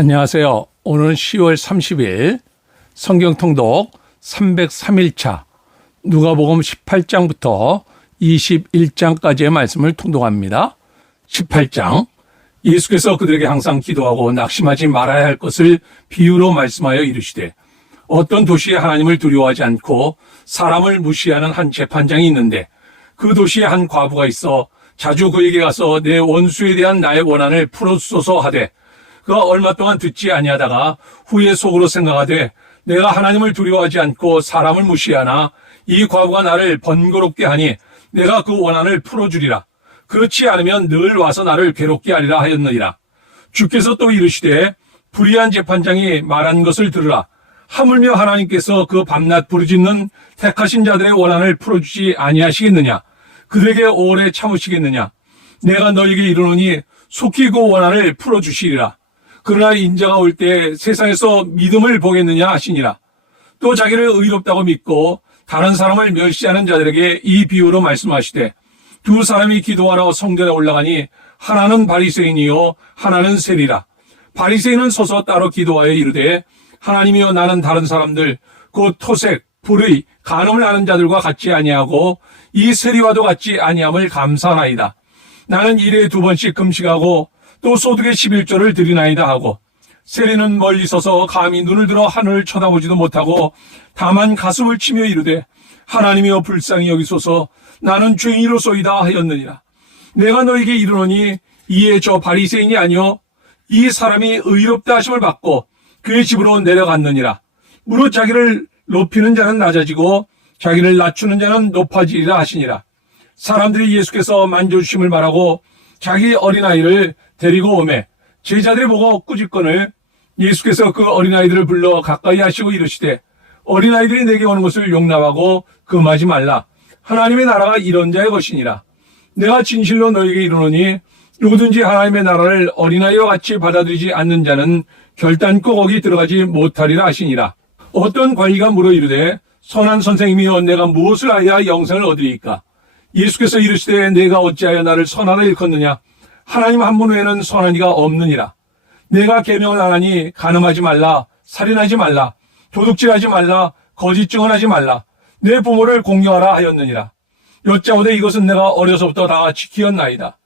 안녕하세요. 오늘은 10월 30일 성경통독 303일차 누가복음 18장부터 21장까지의 말씀을 통독합니다. 18장 예수께서 그들에게 항상 기도하고 낙심하지 말아야 할 것을 비유로 말씀하여 이르시되 어떤 도시에 하나님을 두려워하지 않고 사람을 무시하는 한 재판장이 있는데 그 도시에 한 과부가 있어 자주 그에게 가서 내 원수에 대한 나의 원한을 풀어주소서 하되 그가 얼마 동안 듣지 아니하다가 후에 속으로 생각하되 내가 하나님을 두려워하지 않고 사람을 무시하나 이 과부가 나를 번거롭게 하니 내가 그 원한을 풀어주리라. 그렇지 않으면 늘 와서 나를 괴롭게 하리라 하였느니라. 주께서 또 이르시되 불의한 재판장이 말한 것을 들으라. 하물며 하나님께서 그 밤낮 부르짖는 택하신 자들의 원한을 풀어주지 아니하시겠느냐. 그들에게 오래 참으시겠느냐. 내가 너에게 이르노니 속히 그 원한을 풀어주시리라. 그러나 인자가 올 때 세상에서 믿음을 보겠느냐 하시니라. 또 자기를 의롭다고 믿고 다른 사람을 멸시하는 자들에게 이 비유로 말씀하시되 두 사람이 기도하러 성전에 올라가니 하나는 바리새인이요 하나는 세리라. 바리새인은 서서 따로 기도하여 이르되 하나님이여 나는 다른 사람들 곧 토색, 불의, 간음을 하는 자들과 같지 아니하고 이 세리와도 같지 아니함을 감사하나이다. 나는 일에 2번씩 금식하고 또 소득의 11조를 드리나이다 하고 세리는 멀리 서서 감히 눈을 들어 하늘을 쳐다보지도 못하고 다만 가슴을 치며 이르되 하나님이여 불쌍히 여기소서 나는 죄인이로소이다 하였느니라. 내가 너에게 이르노니 이에 저 바리새인이 아니요 이 사람이 의롭다 하심을 받고 그의 집으로 내려갔느니라. 무릇 자기를 높이는 자는 낮아지고 자기를 낮추는 자는 높아지리라 하시니라. 사람들이 예수께서 만져주심을 말하고 자기 어린아이를 데리고 오매 제자들이 보고 꾸짖거늘 예수께서 그 어린아이들을 불러 가까이 하시고 이르시되 어린아이들이 내게 오는 것을 용납하고 금하지 말라. 하나님의 나라가 이런 자의 것이니라. 내가 진실로 너에게 이르노니 누구든지 하나님의 나라를 어린아이와 같이 받아들이지 않는 자는 결단코 거기 들어가지 못하리라 하시니라. 어떤 관리가 물어 이르되 선한 선생님이여 내가 무엇을 하여야 영생을 얻으리이까. 예수께서 이르시되 내가 어찌하여 나를 선하다 일컫느냐. 하나님 한 분 외에는 선한 이가 없느니라. 내가 계명을 안 하니 간음하지 말라, 살인하지 말라, 도둑질하지 말라, 거짓 증언하지 말라, 내 부모를 공경하라 하였느니라. 여짜오되 이것은 내가 어려서부터 다 지키었나이다.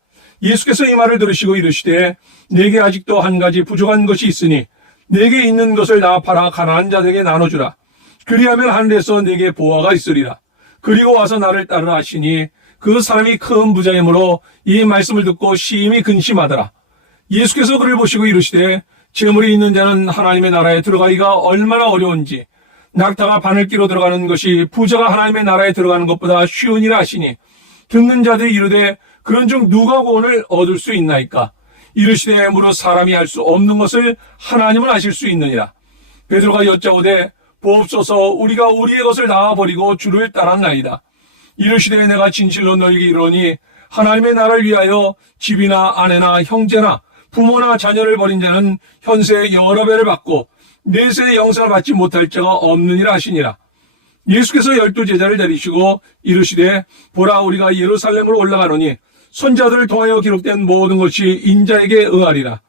예수께서 이 말을 들으시고 이르시되 내게 아직도 한 가지 부족한 것이 있으니 내게 있는 것을 다 팔아 가난한 자들에게 나눠주라. 그리하면 하늘에서 내게 보화가 있으리라. 그리고 와서 나를 따르라 하시니 그 사람이 큰 부자이므로 이 말씀을 듣고 심히 근심하더라. 예수께서 그를 보시고 이르시되 재물이 있는 자는 하나님의 나라에 들어가기가 얼마나 어려운지 낙타가 바늘기로 들어가는 것이 부자가 하나님의 나라에 들어가는 것보다 쉬우니라 하시니 듣는 자들이 이르되 그런즉 누가 구원을 얻을 수 있나이까. 이르시되 무릇 사람이 할 수 없는 것을 하나님은 하실 수 있느니라. 베드로가 여짜오되 보옵소서 우리가 우리의 것을 다 버리고 주를 따랐나이다. 이르시되 내가 진실로 너에게 이르노니 하나님의 나라를 위하여 집이나 아내나 형제나 부모나 자녀를 버린 자는 현세 여러 배를 받고 내세의 영생을 받지 못할 자가 없느니라 하시니라. 예수께서 12 제자를 데리시고 이르시되 보라 우리가 예루살렘으로 올라가노니 선자들을 통하여 기록된 모든 것이 인자에게 응하리라.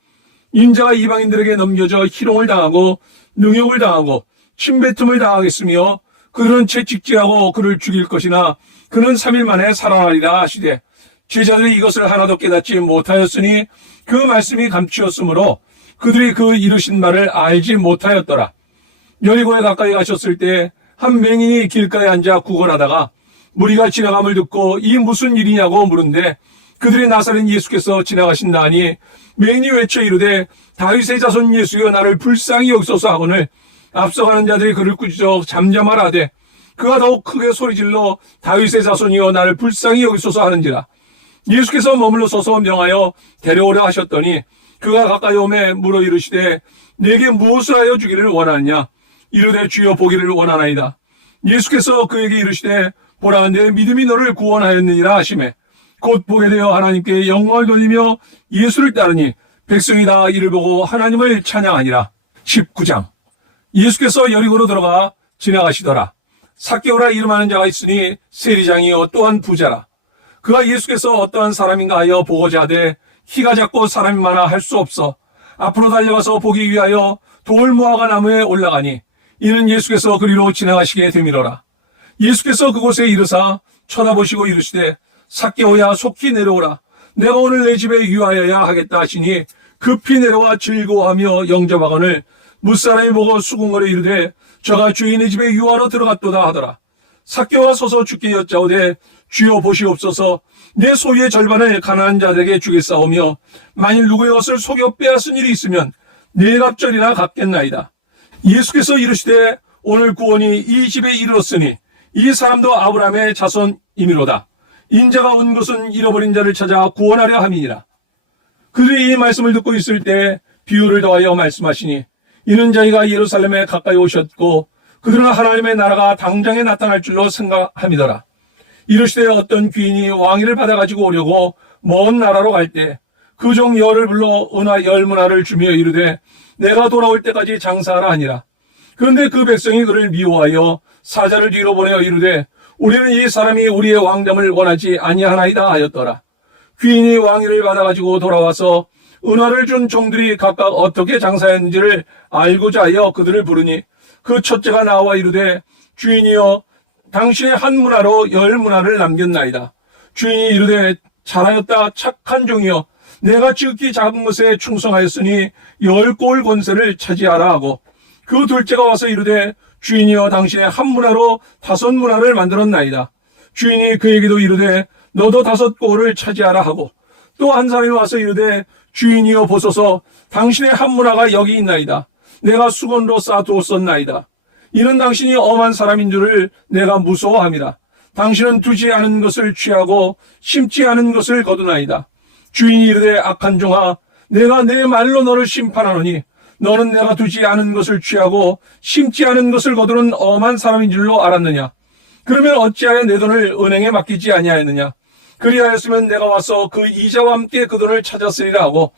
인자가 이방인들에게 넘겨져 희롱을 당하고 능욕을 당하고 침뱉음을 당하겠으며 그들은 채찍질하고 그를 죽일 것이나 그는 3일 만에 살아나리라 하시되 제자들이 이것을 하나도 깨닫지 못하였으니 그 말씀이 감추었으므로 그들이 그 이르신 말을 알지 못하였더라. 여리고에 가까이 가셨을 때 한 맹인이 길가에 앉아 구걸하다가 무리가 지나감을 듣고 이 무슨 일이냐고 물은데 그들이 나사렛 예수께서 지나가신다 하니 맹인이 외쳐 이르되 다윗의 자손 예수여 나를 불쌍히 여기소서 하거늘 앞서가는 자들이 그를 꾸짖어 잠잠하라 하되 그가 더욱 크게 소리질러 다윗의 자손이여 나를 불쌍히 여기소서 하는지라. 예수께서 머물러 서서 명하여 데려오려 하셨더니 그가 가까이 오매 물어 이르시되 내게 무엇을 하여 주기를 원하느냐. 이르되 주여 보기를 원하나이다. 예수께서 그에게 이르시되 보라 내 믿음이 너를 구원하였느니라 하시매 곧 보게 되어 하나님께 영광을 돌리며 예수를 따르니 백성이 다 이를 보고 하나님을 찬양하니라. 19장 예수께서 여리고로 들어가 지나가시더라. 삭개오라 이름하는 자가 있으니 세리장이요 또한 부자라. 그가 예수께서 어떠한 사람인가 하여 보고자 하되 키가 작고 사람이 많아 할 수 없어 앞으로 달려가서 보기 위하여 돌 무화과 나무에 올라가니 이는 예수께서 그리로 지나가시게 되밀어라. 예수께서 그곳에 이르사 쳐다보시고 이르시되 삭개오야 속히 내려오라. 내가 오늘 내 집에 유하여야 하겠다 하시니 급히 내려와 즐거워하며 영접하거늘 무사람이 보고 수군거려 이르되 저가 주인의 집에 유하러 들어갔도다 하더라. 삭개오가 서서 주께 여짜오되 주여 보시옵소서 내 소유의 절반을 가난한 자들에게 주겠사오며 만일 누구의 것을 속여 빼앗은 일이 있으면 네 갑절이나 갚겠나이다. 예수께서 이르시되 오늘 구원이 이 집에 이르렀으니 이 사람도 아브라함의 자손이미로다. 인자가 온 것은 잃어버린 자를 찾아 구원하려 함이니라. 그들이 이 말씀을 듣고 있을 때 비유를 더하여 말씀하시니 이는 저희가 예루살렘에 가까이 오셨고 그들은 하나님의 나라가 당장에 나타날 줄로 생각함이더라. 이르시되 어떤 귀인이 왕위를 받아가지고 오려고 먼 나라로 갈 때 그 종 열을 불러 은화 10문화를 주며 이르되 내가 돌아올 때까지 장사하라 하니라. 그런데 그 백성이 그를 미워하여 사자를 뒤로 보내어 이르되 우리는 이 사람이 우리의 왕됨을 원하지 아니하나이다 하였더라. 귀인이 왕위를 받아가지고 돌아와서 은화를 준 종들이 각각 어떻게 장사했는지를 알고자 하여 그들을 부르니 그 첫째가 나와 이르되 주인이여 당신의 한 문화로 10문화를 남겼나이다. 주인이 이르되 잘하였다 착한 종이여 내가 지극히 작은 것에 충성하였으니 10골 권세를 차지하라 하고 그 둘째가 와서 이르되 주인이여 당신의 한 문화로 5문화를 만들었나이다. 주인이 그에게도 이르되 너도 5골을 차지하라 하고 또 한 사람이 와서 이르되 주인이여 보소서 당신의 한 문화가 여기 있나이다. 내가 수건으로 쌓아두었었나이다. 이는 당신이 엄한 사람인 줄을 내가 무서워함이라. 당신은 두지 않은 것을 취하고 심지 않은 것을 거두나이다. 주인이 이르되 악한 종아 내가 내 말로 너를 심판하노니 너는 내가 두지 않은 것을 취하고 심지 않은 것을 거두는 엄한 사람인 줄로 알았느냐. 그러면 어찌하여 내 돈을 은행에 맡기지 아니하였느냐. 그리하였으면 내가 와서 그 이자와 함께 그 돈을 찾았으리라 하고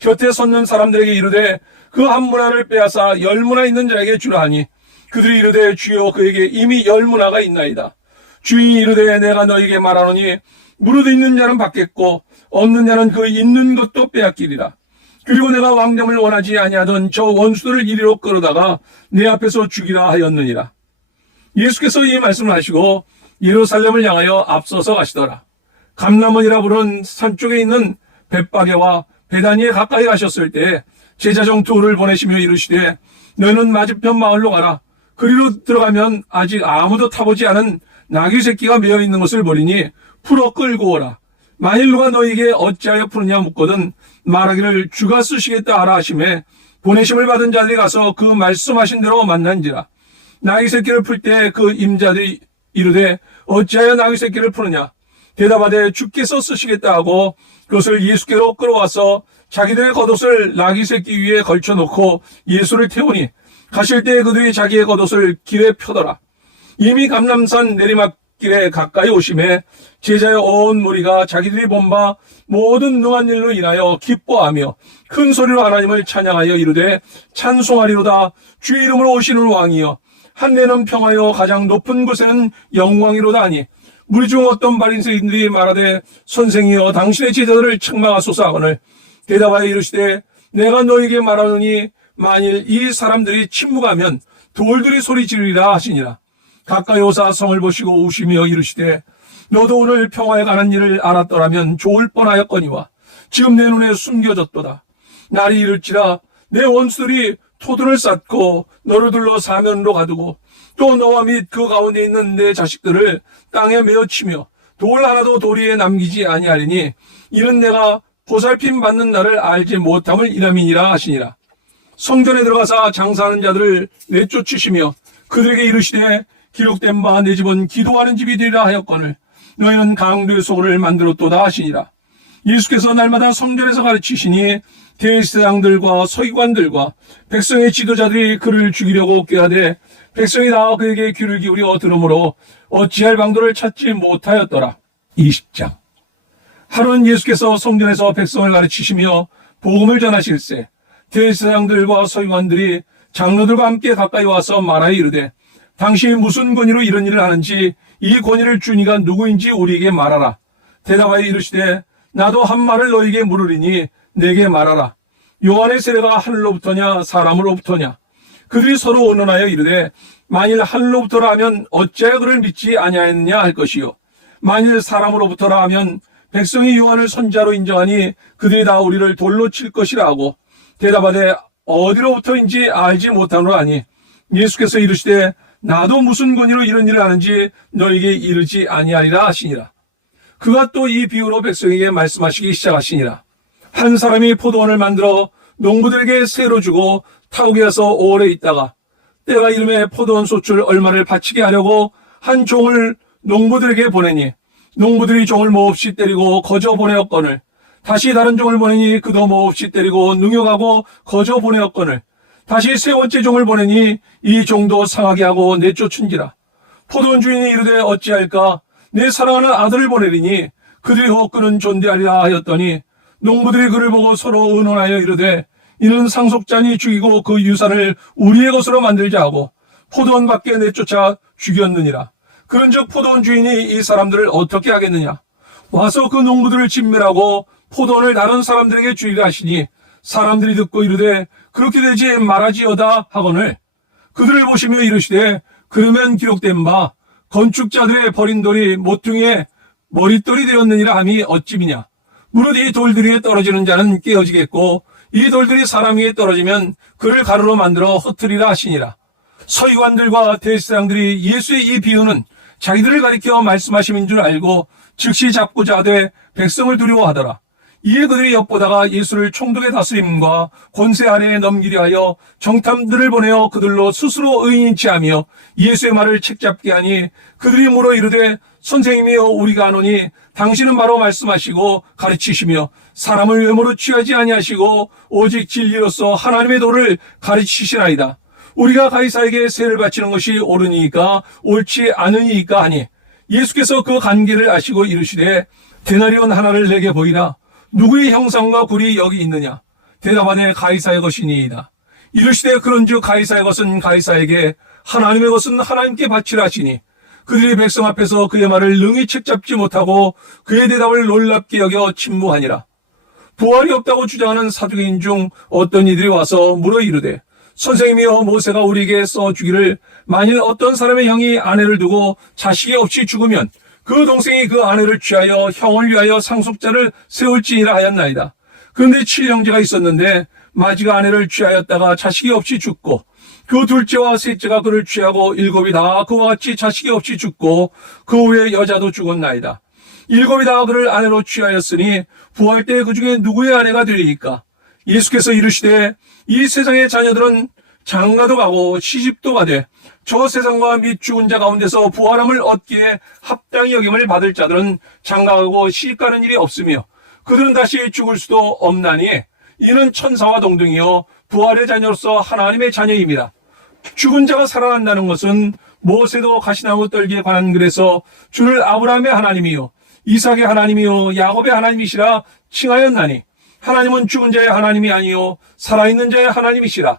곁에 섰는 사람들에게 이르되 그 한 문화를 빼앗아 10문화 있는 자에게 주라 하니 그들이 이르되 주여 그에게 이미 10문화가 있나이다. 주인이 이르되 내가 너에게 말하노니 무릇 있는 자는 받겠고 없는 자는 그 있는 것도 빼앗기리라. 그리고 내가 왕됨을 원하지 아니하던 저 원수들을 이리로 끌어다가 내 앞에서 죽이라 하였느니라. 예수께서 이 말씀을 하시고 예루살렘을 향하여 앞서서 가시더라. 감람원이라 부르는 산 쪽에 있는 벳바게와 베다니에 가까이 가셨을 때 제자중 둘을 보내시며 이르시되 너희는 맞은편 마을로 가라. 그리로 들어가면 아직 아무도 타보지 않은 나귀 새끼가 메어 있는 것을 보리니 풀어 끌고 오라. 만일 누가 너희에게 어찌하여 푸느냐 묻거든 말하기를 주가 쓰시겠다 하라 하심에 보내심을 받은 자들이 가서 그 말씀하신 대로 만난지라. 나귀 새끼를 풀 때 그 임자들이 이르되 어찌하여 나귀 새끼를 푸느냐. 대답하되 주께서 쓰시겠다 하고 그것을 예수께로 끌어와서 자기들의 겉옷을 나귀 새끼 위에 걸쳐놓고 예수를 태우니 가실 때 그들이 자기의 겉옷을 길에 펴더라. 이미 감람산 내리막길에 가까이 오심에 제자의 온 무리가 자기들이 본 바 모든 능한 일로 인하여 기뻐하며 큰 소리로 하나님을 찬양하여 이르되 찬송하리로다. 주의 이름으로 오시는 왕이여 한데는 평하여 가장 높은 곳에는 영광이로다 하니 무리 중 어떤 바리새인들이 말하되 선생이여 당신의 제자들을 책망하소서 하거늘 대답하여 이르시되 내가 너에게 말하노니 만일 이 사람들이 침묵하면 돌들이 소리 지르리라 하시니라. 가까이 오사 성을 보시고 우시며 이르시되 너도 오늘 평화에 관한 일을 알았더라면 좋을 뻔하였거니와 지금 내 눈에 숨겨졌도다. 날이 이를지라 내 원수들이 토둔을 쌓고 너를 둘러 사면으로 가두고 또 너와 및 그 가운데 있는 내 자식들을 땅에 메어치며 돌 하나도 도리에 남기지 아니하리니 이는 내가 보살핌 받는 날을 알지 못함을 이람이니라 하시니라. 성전에 들어가사 장사하는 자들을 내쫓으시며 그들에게 이르시되 기록된 바 내 집은 기도하는 집이 되리라 하였거늘 너희는 강도의 소굴을 만들었도다 하시니라. 예수께서 날마다 성전에서 가르치시니 대제사장들과 서기관들과 백성의 지도자들이 그를 죽이려고 꾀하되 백성이 나와 그에게 귀를 기울여 들으므로 어찌할 방도를 찾지 못하였더라. 20장. 하루는 예수께서 성전에서 백성을 가르치시며 복음을 전하실세 대제사장들과 서기관들이 장로들과 함께 가까이 와서 말하여 이르되 당신이 무슨 권위로 이런 일을 하는지 이 권위를 준 이가 누구인지 우리에게 말하라. 대답하여 이르시되 나도 한 말을 너에게 물으리니 내게 말하라. 요한의 세례가 하늘로부터냐 사람으로부터냐? 그들이 서로 언론하여 이르되 만일 하늘로부터라 하면 어찌하여 그를 믿지 아니하였느냐 할 것이요 만일 사람으로부터라 하면 백성이 요한을 선지자로 인정하니 그들이 다 우리를 돌로 칠 것이라 하고 대답하되 어디로부터인지 알지 못하노라 하니 예수께서 이르시되 나도 무슨 권위로 이런 일을 하는지 너에게 이르지 아니하리라 하시니라. 그가 또 이 비유로 백성에게 말씀하시기 시작하시니라. 한 사람이 포도원을 만들어 농부들에게 새로 주고 타국에 가서 오래 있다가 때가 이름에 포도원 소출 얼마를 바치게 하려고 한 종을 농부들에게 보내니 농부들이 종을 몹시 때리고 거저 보내었거늘 다시 다른 종을 보내니 그도 몹시 때리고 능욕하고 거저 보내었거늘 다시 세 번째 종을 보내니 이 종도 상하게 하고 내쫓은지라. 포도원 주인이 이르되 어찌할까 내 사랑하는 아들을 보내리니 그들이 혹 그는 존대하리라 하였더니 농부들이 그를 보고 서로 의논하여 이르되 이는 상속자니 죽이고 그 유산을 우리의 것으로 만들자 하고 포도원 밖에 내쫓아 죽였느니라. 그런즉 포도원 주인이 이 사람들을 어떻게 하겠느냐? 와서 그 농부들을 진멸하고 포도원을 다른 사람들에게 주리라 하시니 사람들이 듣고 이르되 그렇게 되지 말하지어다 하거늘 그들을 보시며 이르시되 그러면 기록된 바 건축자들의 버린 돌이 모퉁이에 머릿돌이 되었느니라 함이 어찌미냐? 무릇 이 돌들 위에 떨어지는 자는 깨어지겠고 이 돌들이 사람 위에 떨어지면 그를 가루로 만들어 흩으리라 하시니라. 서기관들과 대제사장들이 예수의 이 비유는 자기들을 가리켜 말씀하심인 줄 알고 즉시 잡고자 하되 백성을 두려워하더라. 이에 그들이 엿보다가 예수를 총독의 다스림과 권세 아래에 넘기려 하여 정탐들을 보내어 그들로 스스로 의인인 체하며 예수의 말을 책잡게 하니 그들이 물어 이르되 선생님이여 우리가 아노니 당신은 바로 말씀하시고 가르치시며 사람을 외모로 취하지 아니하시고 오직 진리로서 하나님의 도를 가르치시나이다. 우리가 가이사에게 세를 바치는 것이 옳으니까 옳지 않으니까 하니 예수께서 그 관계를 아시고 이르시되 데나리온 하나를 내게 보이라. 누구의 형상과 굴이 여기 있느냐? 대답하되 가이사의 것이니이다. 이르시되 그런즉 가이사의 것은 가이사에게 하나님의 것은 하나님께 바치라 하시니 그들이 백성 앞에서 그의 말을 능히 책잡지 못하고 그의 대답을 놀랍게 여겨 침묵하니라. 부활이 없다고 주장하는 사두개인 중 어떤 이들이 와서 물어 이르되 선생님이여 모세가 우리에게 써주기를 만일 어떤 사람의 형이 아내를 두고 자식이 없이 죽으면 그 동생이 그 아내를 취하여 형을 위하여 상속자를 세울지니라 하였나이다. 그런데 7형제가 있었는데 마지가 아내를 취하였다가 자식이 없이 죽고 그 둘째와 셋째가 그를 취하고 7이 다 그와 같이 자식이 없이 죽고 그 후에 여자도 죽었나이다. 7이 다 그를 아내로 취하였으니 부활 때 그 중에 누구의 아내가 되리이까? 예수께서 이르시되 이 세상의 자녀들은 장가도 가고 시집도 가되 저 세상과 및 죽은 자 가운데서 부활함을 얻기에 합당히 여김을 받을 자들은 장가가고 시집가는 일이 없으며 그들은 다시 죽을 수도 없나니 이는 천사와 동등이요 부활의 자녀로서 하나님의 자녀입니다. 죽은 자가 살아난다는 것은 모세도 가시나무 떨기에 관한 글에서 주를 아브라함의 하나님이요 이삭의 하나님이요 야곱의 하나님이시라 칭하였나니 하나님은 죽은 자의 하나님이 아니요 살아있는 자의 하나님이시라.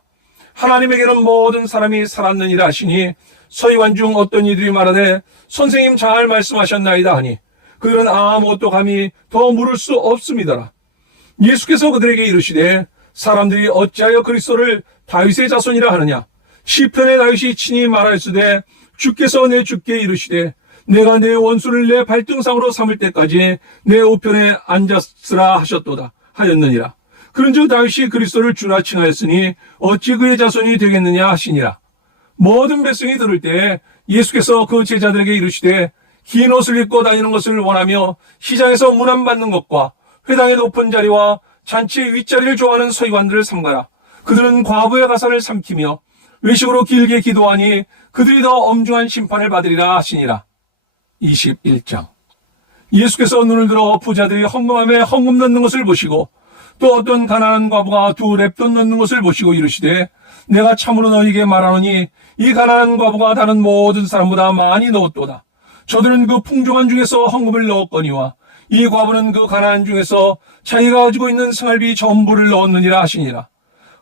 하나님에게는 모든 사람이 살았느니라 하시니 서기관 중 어떤 이들이 말하되 선생님 잘 말씀하셨나이다 하니 그들은 아무것도 감히 더 물을 수 없음이더라. 예수께서 그들에게 이르시되 사람들이 어찌하여 그리스도를 다윗의 자손이라 하느냐? 시편의 다윗이 친히 말하였으되 주께서 내 주께 이르시되 내가 내 원수를 내 발등상으로 삼을 때까지 내 우편에 앉았으라 하셨도다 하였느니라. 그런즉 다윗이 그리스도를 주라 칭하였으니 어찌 그의 자손이 되겠느냐 하시니라. 모든 백성이 들을 때 예수께서 그 제자들에게 이르시되 긴 옷을 입고 다니는 것을 원하며 시장에서 문안받는 것과 회당의 높은 자리와 잔치의 윗자리를 좋아하는 서기관들을 삼가라. 그들은 과부의 가사를 삼키며 외식으로 길게 기도하니 그들이 더 엄중한 심판을 받으리라 하시니라. 21장. 예수께서 눈을 들어 부자들이 헌금함에 헌금 넣는 것을 보시고 또 어떤 가난한 과부가 2렙돈 넣는 것을 보시고 이르시되 내가 참으로 너희에게 말하노니 이 가난한 과부가 다른 모든 사람보다 많이 넣었도다. 저들은 그 풍족한 중에서 헌금을 넣었거니와 이 과부는 그 가난한 중에서 자기가 가지고 있는 생활비 전부를 넣었느니라 하시니라.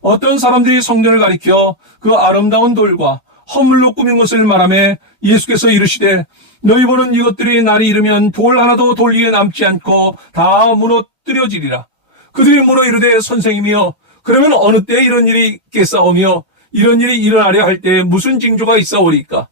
어떤 사람들이 성전을 가리켜 그 아름다운 돌과 허물로 꾸민 것을 말하며 예수께서 이르시되 너희 보는 이것들이 날이 이르면 돌 하나도 돌 위에 남지 않고 다 무너뜨려지리라. 그들이 물어 이르되 선생님이여 그러면 어느 때 이런 일이 있겠사오며 이런 일이 일어나려 할 때 무슨 징조가 있사오리까?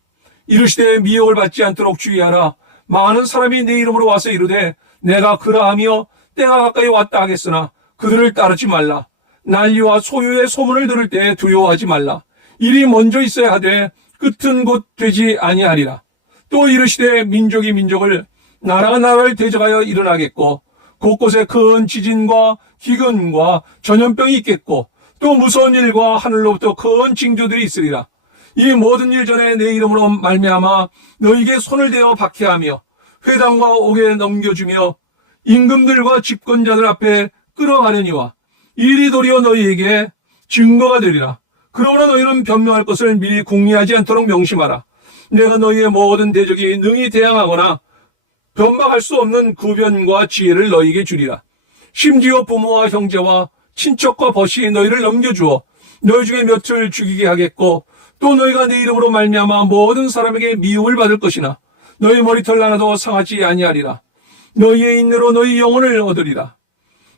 이르시되 미혹을 받지 않도록 주의하라. 많은 사람이 내 이름으로 와서 이르되 내가 그러하며 때가 가까이 왔다 하겠으나 그들을 따르지 말라. 난리와 소유의 소문을 들을 때 두려워하지 말라. 일이 먼저 있어야 하되 끝은 곧 되지 아니하리라. 또 이르시되 민족이 민족을 나라가 나라를 대적하여 일어나겠고 곳곳에 큰 지진과 기근과 전염병이 있겠고 또 무서운 일과 하늘로부터 큰 징조들이 있으리라. 이 모든 일 전에 내 이름으로 말미암아 너희에게 손을 대어 박해하며 회당과 옥에 넘겨주며 임금들과 집권자들 앞에 끌어가려니와 일이 도리어 너희에게 증거가 되리라. 그러므로 너희는 변명할 것을 미리 궁리하지 않도록 명심하라. 내가 너희의 모든 대적이 능히 대항하거나 변박할 수 없는 구변과 지혜를 너희에게 주리라. 심지어 부모와 형제와 친척과 벗이 너희를 넘겨주어 너희 중에 몇을 죽이게 하겠고 또 너희가 내 이름으로 말미암아 모든 사람에게 미움을 받을 것이나 너희 머리털 하나도 상하지 아니하리라. 너희의 인내로 너희 영혼을 얻으리라.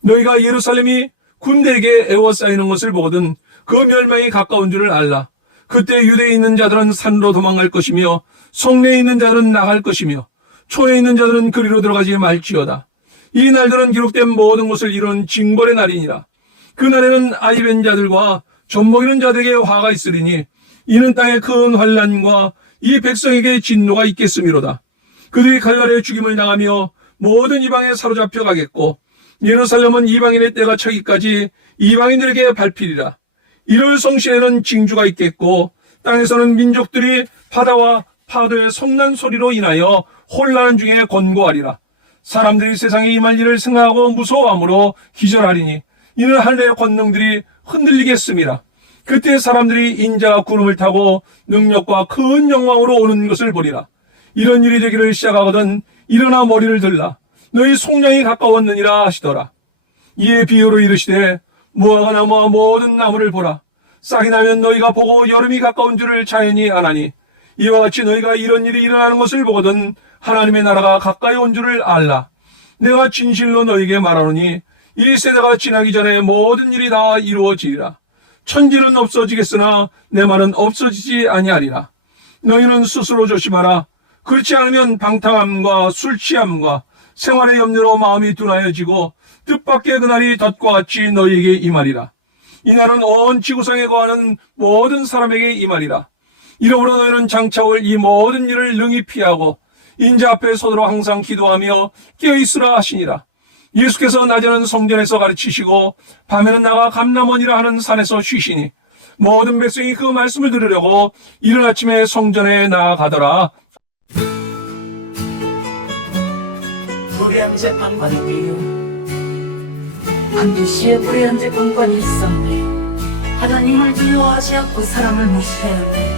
너희가 예루살렘이 군대에게 애워싸이는 것을 보거든 그 멸망이 가까운 줄을 알라. 그때 유대에 있는 자들은 산으로 도망갈 것이며 성내에 있는 자들은 나갈 것이며 촌에 있는 자들은 그리로 들어가지 말지어다. 이 날들은 기록된 모든 것을 이룬 징벌의 날이니라. 그날에는 아이벤 자들과 젖먹이는 자들에게 화가 있으리니 이는 땅에 큰 환난과 이 백성에게 진노가 있겠음이로다. 그들이 칼날에 죽임을 당하며 모든 이방에 사로잡혀 가겠고 예루살렘은 이방인의 때가 차기까지 이방인들에게 밟히리라. 이럴 성시에는 징조가 있겠고 땅에서는 민족들이 바다와 파도의 성난 소리로 인하여 혼란 중에 권고하리라. 사람들이 세상에 임할 일을 생각하고 무서워함으로 기절하리니 이는 하늘의 권능들이 흔들리겠음이라. 그때 사람들이 인자가 구름을 타고 능력과 큰 영광으로 오는 것을 보리라. 이런 일이 되기를 시작하거든 일어나 머리를 들라. 너희 속량이 가까웠느니라 하시더라. 이에 비유로 이르시되 무화과 나무와 모든 나무를 보라. 싹이 나면 너희가 보고 여름이 가까운 줄을 자연히 아나니 이와 같이 너희가 이런 일이 일어나는 것을 보거든 하나님의 나라가 가까이 온 줄을 알라. 내가 진실로 너희에게 말하노니 이 세대가 지나기 전에 모든 일이 다 이루어지리라. 천지는 없어지겠으나 내 말은 없어지지 아니하리라. 너희는 스스로 조심하라. 그렇지 않으면 방탕함과 술 취함과 생활의 염려로 마음이 둔하여지고 뜻밖의 그날이 덫과 같이 너희에게 임하리라. 이날은 온 지구상에 거하는 모든 사람에게 임하리라. 이러므로 너희는 장차 올 이 모든 일을 능히 피하고 인자 앞에 서도록 항상 기도하며 깨어있으라 하시니라. 예수께서 낮에는 성전에서 가르치시고 밤에는 나가 감람원이라 하는 산에서 쉬시니 모든 백성이 그 말씀을 들으려고 이른 아침에 성전에 나아가더라. 불의함제 방관의 이유. 반드시의 불의함제 방관이 있었네. 하나님을 두려워하지 않고 사람을 무시하였네.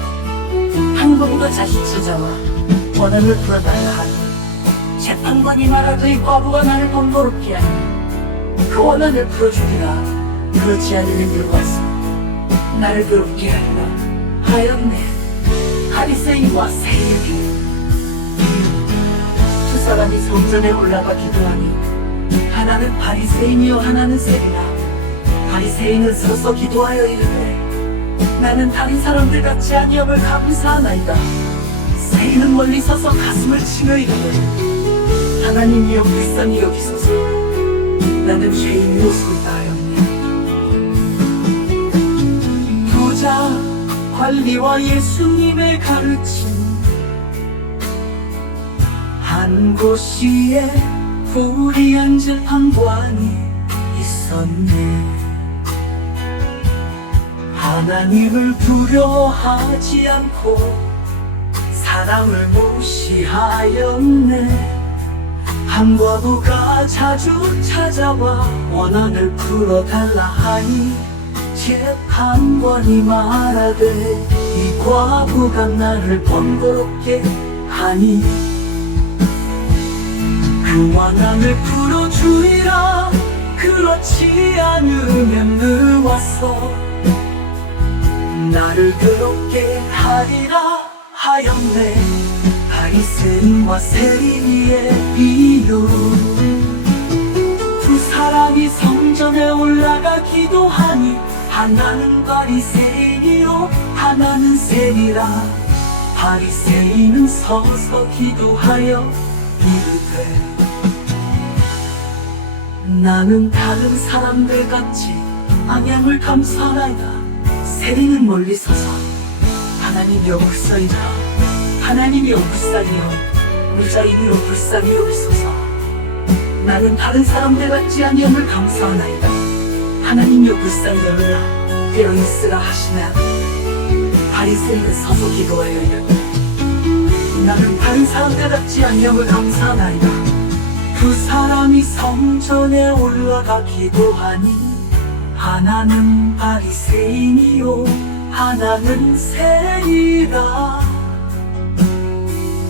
한 번도 자식 찾아와 원한을 풀어달라 하니 재판관이 말하되 이 과부가 나를 번거롭게 하니 그 원한을 풀어주리라. 그렇지 않으면 들어와서 나를 괴롭게 하리라 하였네. 바리새인과 세리에게 두 사람이 성전에 올라가 기도하니 하나는 바리새인이요 하나는 세리라. 바리새인은 서서 기도하여 이르되 나는 다른 사람들 같지 아니함을 감사하나이다. 세리는 멀리 서서 가슴을 치며 이르되 하나님이여 불쌍히 여기소서. 나는 죄인이었소이다 하였네. 부자 관리와 예수님의 가르침 한 곳이에 불의한 재판관이 있었네. 하나님을 두려워하지 않고 사람을 무시하였네. 한 과부가 자주 찾아와 원한을 풀어달라 하니 재판관이 말하되 이 과부가 나를 번거롭게 하니 그 원한을 풀어주리라. 그렇지 않으면 누워서 나를 괴롭게 하리라 하였네. 바리새인과 세리의 비유. 두 사람이 성전에 올라가 기도하니 하나는 바리새인이요 하나는 세리라. 바리새인은 서서 기도하여 이르되 나는 다른 사람들 같이 안양을 감사하나이다. 세리는 멀리 서서 하나님이여 불쌍히라. 하나님이여 불쌍히여 무자인이여 불쌍히 여기소서. 나는 다른 사람들 같지 아니함을 감사하나이다. 하나님이여 불쌍히 여기라. 되어 있으라 하시나. 바리새인은 서서 기도하여 이르되 나는 다른 사람들 같지 아니함을 감사하나이다. 두 사람이 성전에 올라가 기도하니 하나는 바리새인이요 하나는 세리라.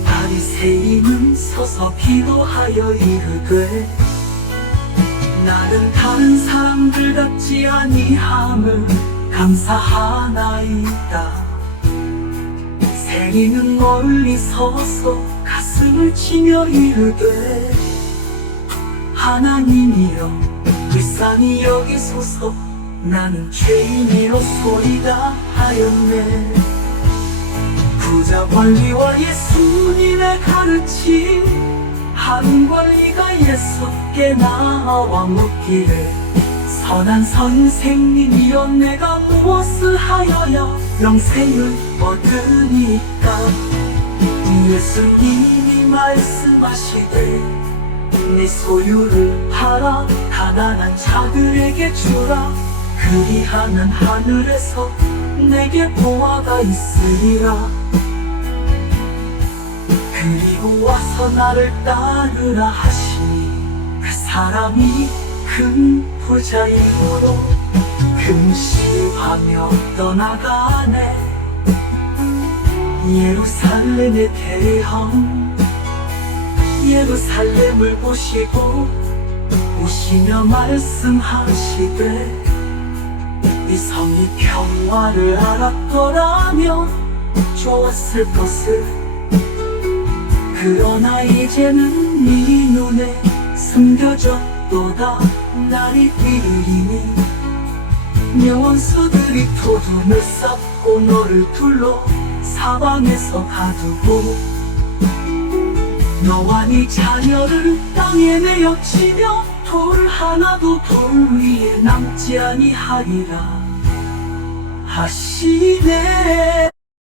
바리새인은 서서 기도하여 이르되 나는 다른 사람들 같지 아니함을 감사하나이다. 세리는 멀리 서서 가슴을 치며 이르되 하나님이여 불쌍히 여기소서. 나는 죄인이로소이다 하였네. 부자 관리와 예수님의 가르침 한 관리가 예수께 나와 묻기를 선한 선생님이여 내가 무엇을 하여야 영생을 얻으니까. 예수님이 말씀하시되 네 소유를 팔아 가난한 자들에게 주라. 그리하면 하늘에서 내게 보화가 있으리라. 그리고 와서 나를 따르라 하시니 그 사람이 큰 부자이므로 금식하며 떠나가네. 예루살렘에 대한 예루살렘을 보시고 오시며 말씀하시되 이 성이 평화를 알았더라면 좋았을 것을. 그러나 이제는 네 눈에 숨겨졌도다. 날이 이르리니 명원수들이 도둠을 쌓고 너를 둘러 사방에서 가두고 너와 네 자녀를 땅에 내어치며 돌 하나도 돌 위에 남지 아니하리라 하시네.